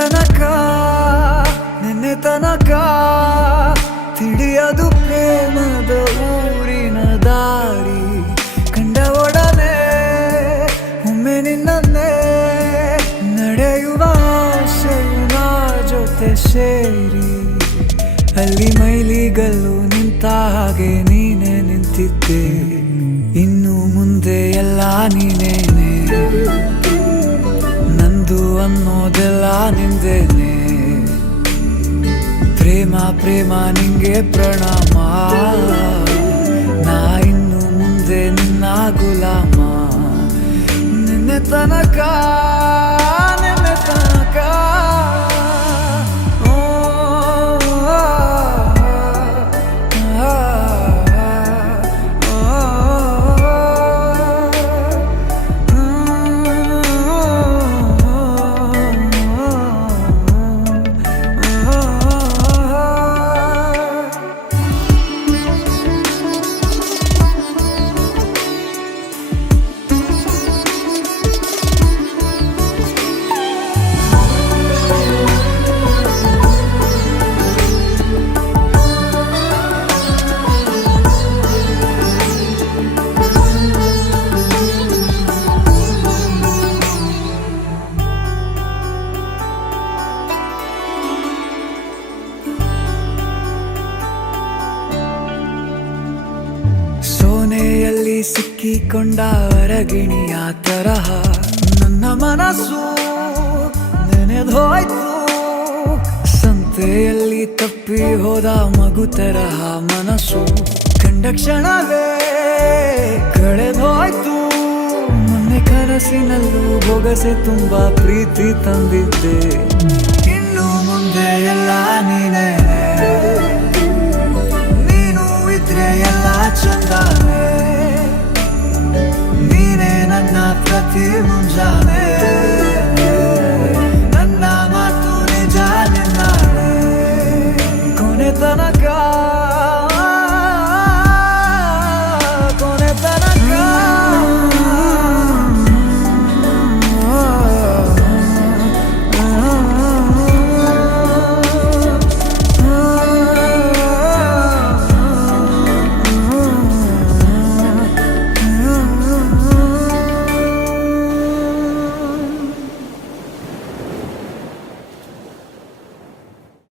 ತನಕ ನಿನ್ನೆ ತನಕ ತಿಳಿಯದು ಪ್ರೇಮದ ಊರಿನ ದಾರಿ ಕಂಡ ಒಡನೆ ಒಮ್ಮೆ ನಿನ್ನೇ ನಡೆಯುವ ಆಸೆಯ ಜೊತೆ ಸೇರಿ ಅಲ್ಲಿ ಮೈಲಿಗಲ್ಲು ನಿಂತ ಹಾಗೆ ನೀನೆ ನಿಂತಿದ್ದೆ ಇನ್ನು ಮುಂದೆ ಎಲ್ಲ ನೀನೇನೆ ನಂದು ಅನ್ನೋದೆಲ್ಲ ನಿಂದೇನೆ ಪ್ರೇಮ ಪ್ರೇಮ ನಿಂಗೆ ಪ್ರಣಾಮ ನಾ ಇನ್ನು ಮುಂದೆ ನಿನ್ನ ಗುಲಾಮ ನಿನ್ನೆ ತನಕ ನಿನ್ನೆ ತನಕ ಸೋನೆಯಲ್ಲಿ ಸಿಕ್ಕಿಕೊಂಡ ಹೊರಗಿಣಿಯ ತರಹ ನನ್ನ ಮನಸ್ಸು ನೆನೆದೋಯ್ತು ಸಂತೆಯಲ್ಲಿ ತಪ್ಪಿ ಹೋದ ಮಗು ತರಹ ಮನಸ್ಸು ಕಂಡ ಕ್ಷಣವೇ ಕಳೆದೋಯ್ತು ಮೊನ್ನೆ ಕನಸಿನಲ್ಲೂ ಬೊಗಸೆ ತುಂಬಾ ಪ್ರೀತಿ ತಂದಿದ್ದೆ ಇನ್ನು ಮುಂದೆ ಎಲ್ಲ ನೀನೇ ಎಲ್ಲ ಚಂದಾನೆ ನೀನೇ ನನ್ನ ಪ್ರತಿ ಮುಂಜಾನೆ